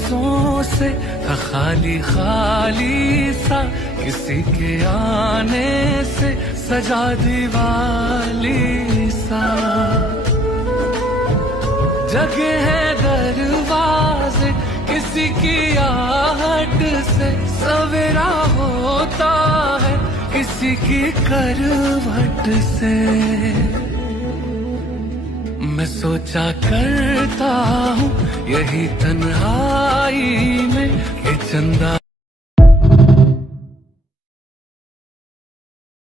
सांसों से था खाली खाली सा, किसी के आने से सजा दीवाली सा। जगे हैं दरवाजे किसी की आहट से, सवेरा होता है किसी की करवट से। मैं सोचा करता हूँ यही तन्हाई में, ये चंदा